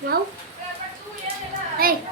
No? Hey.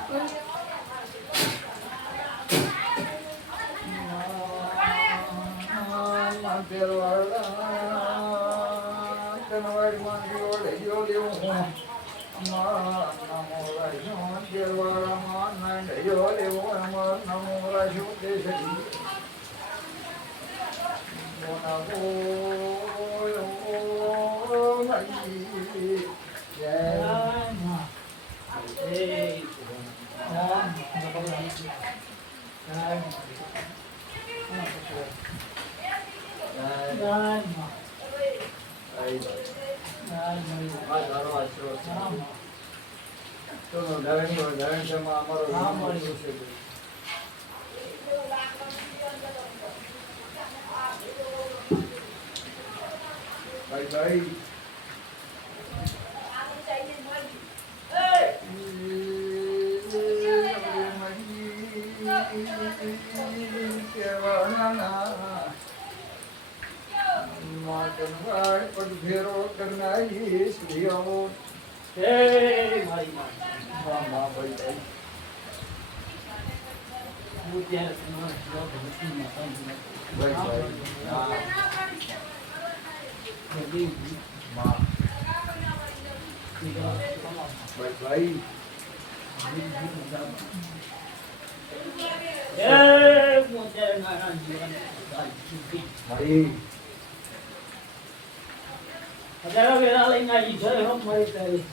હજારો વેરા લઈને આવી છે હમ મળી તારી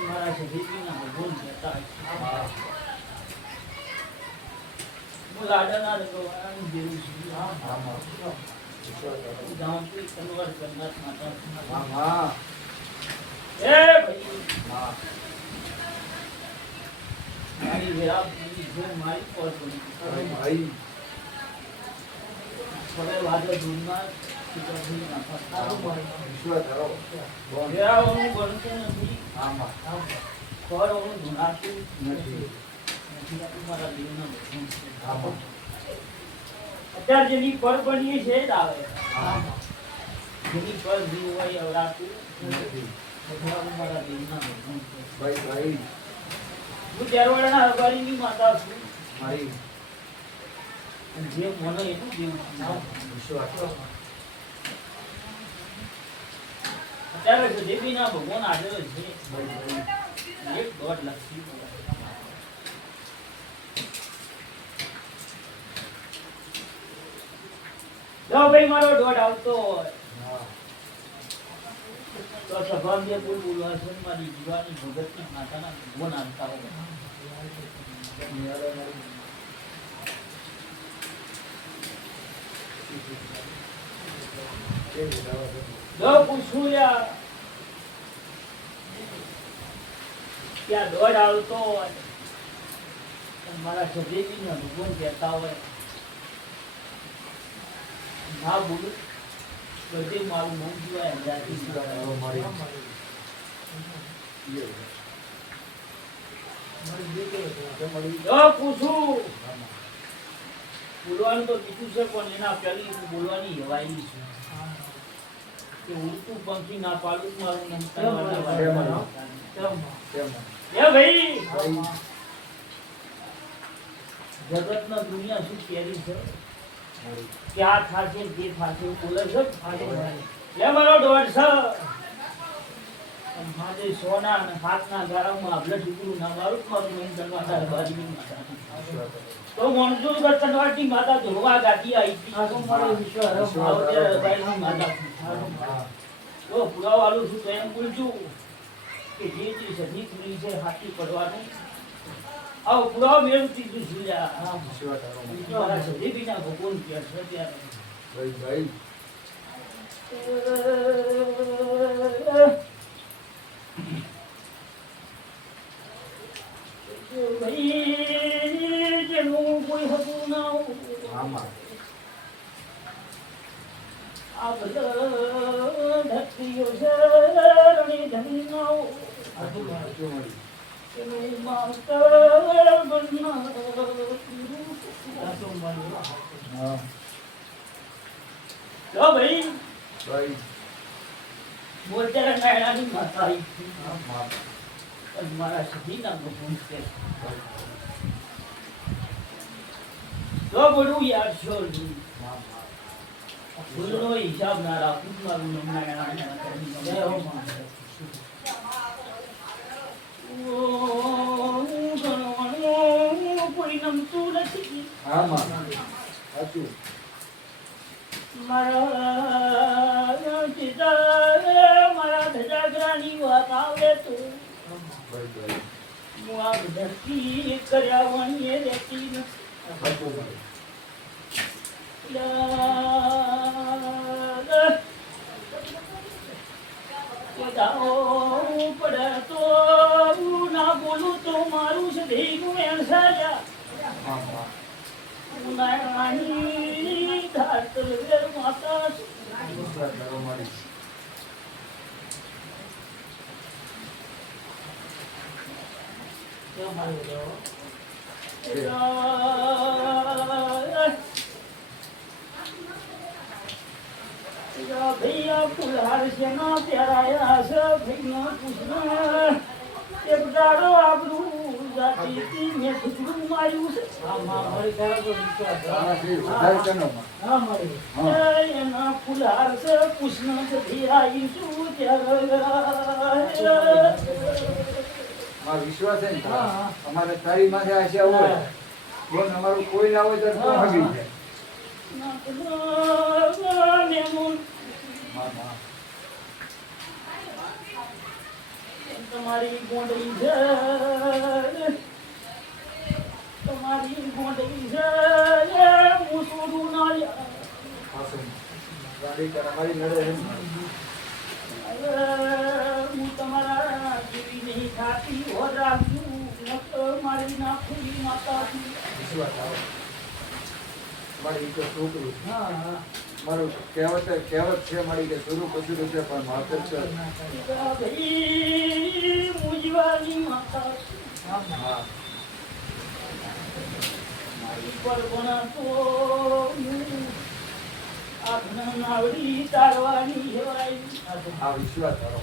મારા શરીરના ભગવાન કહેતા હું લાડના રગવાનું જેવું છું ગામથી કન્વર કરનાર માતા એ ભાઈ મારી વેરા જો મારી પર ભાઈ થોડે વાદળ ધૂળમાં અત્યારે જેની પર બની છે જ આવે જેની પર જીવ હોય અવરાતું મારા દેવના ભાઈ હું ત્યારવાડાના અગાડીની માતા છું મારી જે મને એટલું જેવું અત્યારે દેવીના ભગવાન આવેલો છે એક દોઢ લક્ષી જો ભાઈ મારો દોઢ આવતો હોય તો સભાવ્ય બોલવા છે મારી જીવાની ભગતના માતાના ભગવાન આવતા હોય જો પૂછું યાર ત્યાં દોડ આવતો હોય મારા સદેવીના ભગવાન કહેતા હોય ના બોલું બધે મારું મન જોવાય જાતિ પૂછું બોલવાનું તો બીજું છે પણ એના પેલી બોલવાની હવાઈ છે કે ઉલટું પંખી ના પાડું મારું નામ એ ભાઈ જગતના દુનિયા શું કેરી છે ક્યાં થાશે જે થાશે બોલે છે લે મારો દોઢ છે મારે સોના અને હાથના ગાળામાં આભલે ઢીકરું ના મારું મારું મેં ધનવાદા બાજુની માતા તો મણજૂર કરતનવાટી માતા ધોવા ગાતી આવી હતી આ તો મારો વિશ્વાસ આવતે બાઈની માતા તો પુરાવાળું છું તો એમ બોલજો કે જે સધી પૂરી છે હાથી પડવાનું આવો પુરાવો મેળવતી તું છું જા હા મારા સધી બીના ભગવાન ક્યાં છે ત્યારે ભાઈ ભાઈ જેનું કોઈ હતું ના આમાં આ બધા ધરતીઓ શરણી ધનનો આટલું મળી એનું માસ્તર બનનાર હા લો ભાઈ ભાઈ મોટેરા નાયણાની માતા આવી હતી. હા માતા પણ મારા સધીના ભગવાન છે તો બધું યાદ છો ભૂલનો હિસાબ ના રાખું મારું નામ નારાયણ કોઈ નમતું નથી હા માં સાચું મારા ધજાગરાની વાત આવે તો ભાઈ ભાઈ હું આ ધરતી કર્યા વણીએ રહેતી નથી સાચું ભાઈ પડે તો ના બોલું તો મારું છે ધીરું એમ સાજા હા હા નાની ધાતલ વેર માતા ગુજરાત નરો મારી भैया फुलहार से ना प्याराया से भैया कृष्ण एक दाड़ो आबरू जाती थी मैं खुदरू मारू से हमारे घर को તારાથી વધારે કેનો માં हमारे ना फुलहार से कृष्ण से धीरा ईसु મારો વિશ્વાસ છે ને તારા. હા. અમારે તારી માથે આશા હોય બોલ અમારું કોઈ ના હોય તો હા. હગી જાય મેમુન માં માં તમારી ગોંડલી છે તમારી ગોંડલી છે હું છોડું ના લ્યા. પાછું ગાડી કર અમારી નડે એમ હું તમારા જેવી નહીં ખાતી હો રાખું નકર મારી નાખી માતાજી. વિશ્વાસ આવે મારી તો છોકરું છે. હા હા મારું કહેવત છે મારી કે સુરું કશું છે પણ માતર છે ભાઈ મુજવાની માતા હા મારી પર બનાતો આપણા નાવડી તારવાની હેવાય આ વિશ્વાસ કરો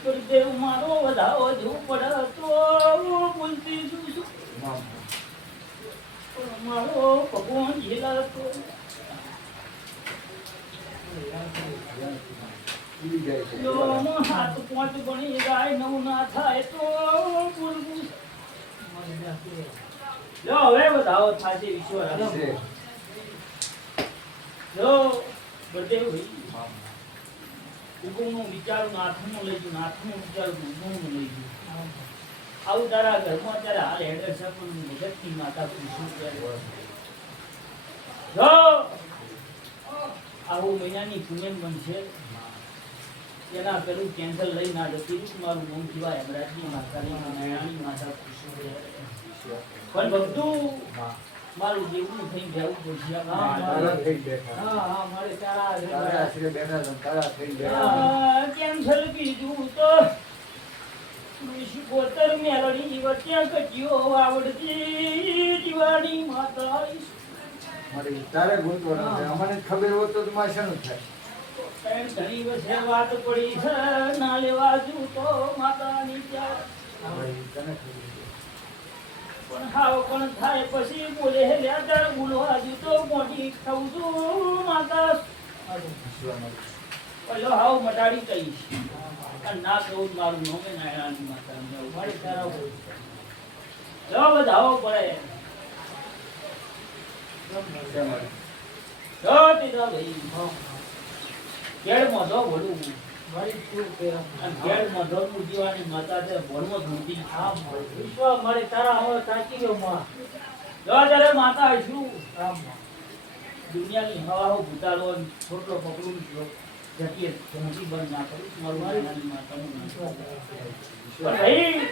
ગુરુદેવ મારો વધાવો જો પડે તો બોલતી છું માં પણ મારો ભગવાન ઝીલાતો ભૂલી જાય છે જો હાથ પોટ બની જાય નવું ના થાય તો બોલવું જો હવે વધાવો થાશે ઈશ્વર છે. જો ગુરુદેવ ભાઈ માં ઉગમનું વિચારું નાથનું લઈ ગયું નાથનું વિચારું ઉગમનું લઈ ગયું આવું તારા ઘરમાં ત્યારે હાલ હેડર છે પણ જગતની માતા પૂછું ત્યારે જો આવું મહિનાની પૂનમ બનશે એના પેલું કેન્સલ લઈ ના જતી રહ્યું મારું નામ કહેવાય અમરાજની માતાની નારાયણી માતા પૂછું પણ બધું માં મારું જેવું થઈ જવું પડશે તારા થઈ બેઠા હા હા મારે તારા તારા આશરે બેઠા છે તારા થઈ બેઠા કેન્સલ કીધું તો ગોતર મેલડી વચ્યા કચ્યો આવડતી દિવાળી માતા મારી તારે ગોતવાના છે અમને ખબર હોત તો તમારે શાનું થાય ત્રણ ઘણી વસે વાત પડી છે ના લેવા જુ તો માતાની ચાર ભાઈ તને ખબર છે પણ હાવ પણ થાય પછી બોલે હે લેટર બોલવા જુ તો મોટી ખાઉં છું માતા વિશ્વાસ મારી પેલો હાવ મટાડી કહીશ અને ના કહું મારું નોમે નારાયણની માતા મારી તારા જો બધાઓ પડે છે મારી જો તીધા ભાઈ કેળ મોઢો ભલું મારી શું કે અને કેળ મોઢો પૂજીવાની માતા છે ભણવો ધૂતી હા વિશ્વ મારી તારા હવે તાકી ગયો માં જો જ્યારે માતા હશું રામ દુનિયાની હવા હો ભૂતાલો છોટલો પકડું જતી ધમકી બંધ ના કરું મારું નાની માતાનું નામ પણ ભાઈ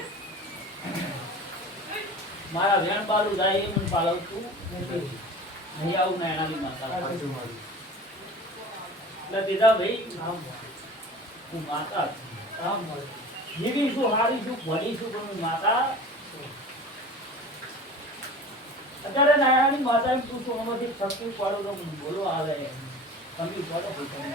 મારા વેણ બાલુ જાય એ મને પાલવતું નહીં આવું ના એનાની માતા સાચું મારું. એટલે દીધા ભાઈ રામ હું માતા છું રામ જીવી છું હારી છું ભણી છું પણ હું માતા અત્યારે નારાયણની માતા એમ પૂછું આમાંથી શક્તિ પાડો તો બોલો આવે તમે પાડો ભાઈ તમે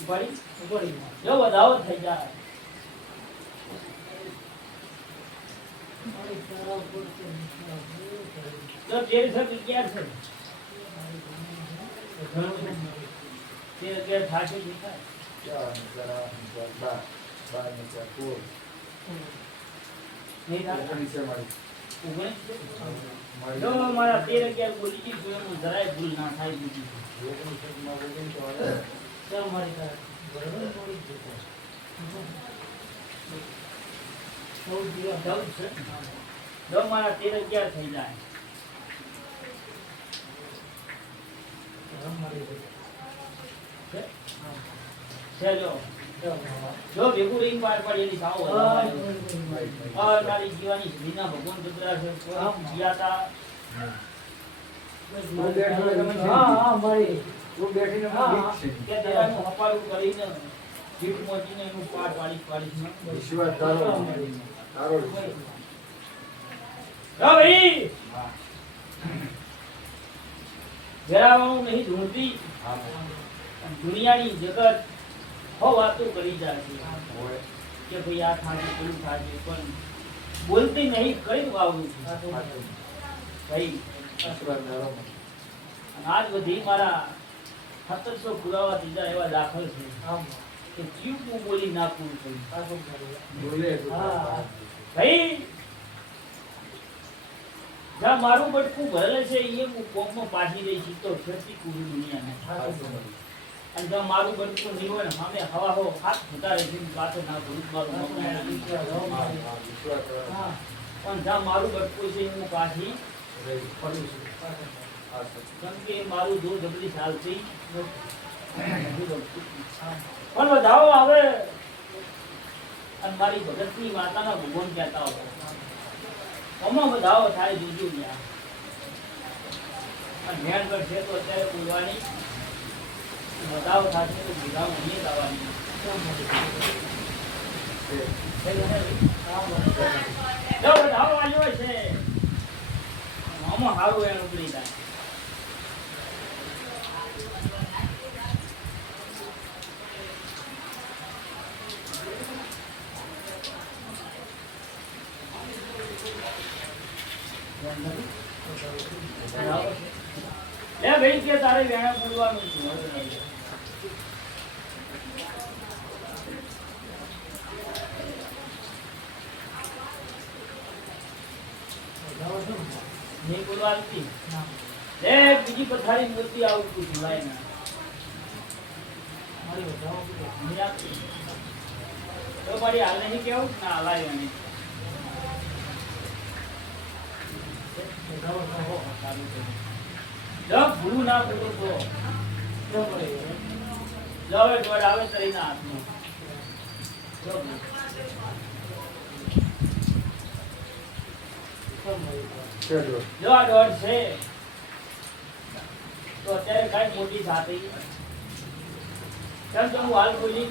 પડી ઉભરી જો વધાવો થઈ જાય મારી તારા ઉપર તો જો તેર છે કે ક્યાં છે તે કે થાકી દેખાય ચાર ને ચાર, આઠ ને ચાર, બાર. બાર ને ચાર, 16. નહીં થાય 19 છે મારી. ઉગણે છે મારી જો મારા 13 11 બોલી જી તો એમાં જરાય ભૂલ ના થાય બીજી 19 માં બોલીને તો હાલે. ચાલ મારી તારા બરાબર પડી જતો સૌ દિવસ જવું છે જો મારા 13 11 થઈ જાય રામ મારી છે? છે જો જો ભેગું રહીને પાર પાડી એની સાવ વધારે તારી જીવાની લીના ભગવાન કુતરા છે ગયા તા તું બેઠો એટલે તમે હા હા મારી તું બેઠીને મને હા, બીક છે. કે દેવાનું હપાળું કરીને જીટ મોચીને એનું પાટ પાડીશ વિશ્વાસ તારો તારો જ. ભાઈ હા. ઘેરાવાનું નહીં ઢૂંઢતી હા. દુનિયાની જગત હો વાતો કરી જાય છે હોય. કે ભાઈ આ થાશે પેલું થાશે પણ બોલતી નહીં કરી વાવવું છે સાચું. ભાઈ વિશ્વાસ તારો. અને આજ બધી મારા 700 પુરાવા દીધા એવા દાખલ છે આમ કે જીવ તું બોલી ના પૂરું થયું સાચું મારી બોલે તો હા. ભાઈ જ્યાં મારું બટકું ભરેલું છે એ હું કોકમાં પાછી દઈ શીખતો ફેરતી પૂરી દુનિયાને સાચું મારું. અને જ્યાં મારું બટકું નહીં હોય ને સામે હવા હો હાથ થતા રહે છે પાછળ ના ભૂત મારું મન ના લાગે. હા, હા, વિશ્વાસ તારો. હા પણ જ્યાં મારું બટકું છે હું પાછી રહી. ફરું છું હા, સાચું. કેમ કે મારું દૂર જબરી ચાલતી નથી બટકું. હા પણ વધાવો આવે અને મારી ભગતની માતાના ભગવાન કહેતા હોય આમાં વધાવો થાય જોજો ત્યાં અને ધ્યાન કરશે તો અત્યારે બોલવાની વધાવો થશે તો વિધાવ નહીં લાવવાની જો વધાવો આવ્યો છે આમાં સારું એનું ઉપડી જાય લે ભાઈ કે તારે વેણા બોલવાનું છે નહીં બોલવાની લે બીજી પથારી મૂર્તિ આવતું ભૂલાય ના મારી વધાવો નહીં આપતી તો મારી હાલ નહીં કેવું ના હલાય નહીં વધાવો કહો જો ભૂલું ના બોલું તો જો પડે જો હવે દોડ આવે તરી ના હાથમાં જો ભૂલ. ચલો. જો આ દોડ છે તો અત્યારે કઈ મોટી થાતી કેમ કે હું હાલ બોલી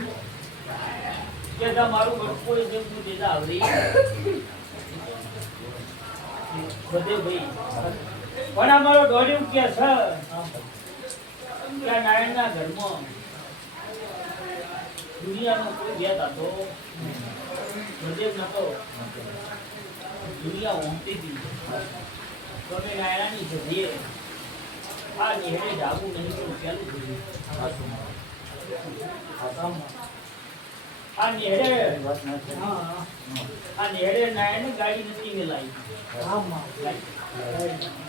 કે જા મારું બટકું છે હું દેતા આવડી બધે ભાઈ પણ અમારો દોડ્યું કે છે કે આ નારાયણના ઘરમાં દુનિયાનો કોઈ ભેદ હતો બધે નતો દુનિયા ઊંઘતી હતી તો અમે નારાયણની જઈએ આ નિહળે જાગવું નહીં તો પેલું જોઈએ સાચું. આ આ નેહડે વાત ના છે. હા હા આ નેહડે નાયને ગાડી નથી મેલાઈ હા માં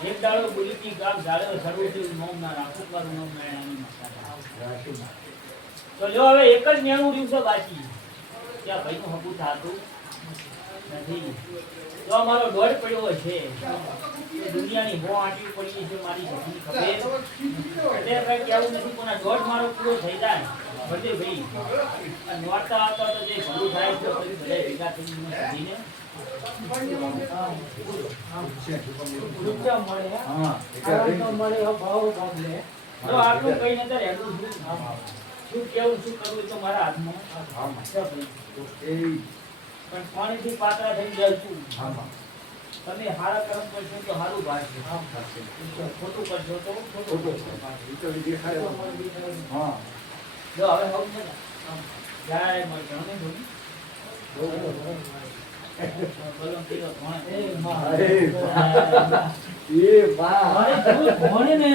એક દાડો બોલીતી ગામ ઝાડે સર્વથી નોમ ના રાખું મારું નામ નાયણાની માતા રાશિમાં. તો જો હવે એક જ 90 દિવસો બાકી ત્યાં ભાઈનું હકું થાતું નથી તો અમારો દોડ પડ્યો છે એ દુનિયાની હો આંટી પડી છે મારી સખી ખબર એટલે કઈ કેવું નથી પણ આ દોડ મારો પૂરો થઈ જાય બધે ભાઈ આ નોરતા આવતા તો જે ભલું થાય છે પછી બધા ભેગા થઈને મને સજીને છે. રૂપિયા મળે હા, એટલે આરામ તો મળે ભાવ ભાગલે તો આટલું કઈ નતર હેડું છું શું કેવું શું કરવું એ તો મારા હાથમાં આમાં. છે ભાઈ. તો એ પણ પાણીથી પાતળા થઈ જાય છું આમાં. તમે સારા કર્મ કરશો તો સારું ભાગશે સાચી. ખોટું કરશો તો ખોટું. ખોટું ભાગશે. એ તો દેખાય. હા. જો હવે હવ છે ને જય મળશે અમે જોઈ બોલો કીધો ભણે. એ માં અરે, એ બા. ભણે ને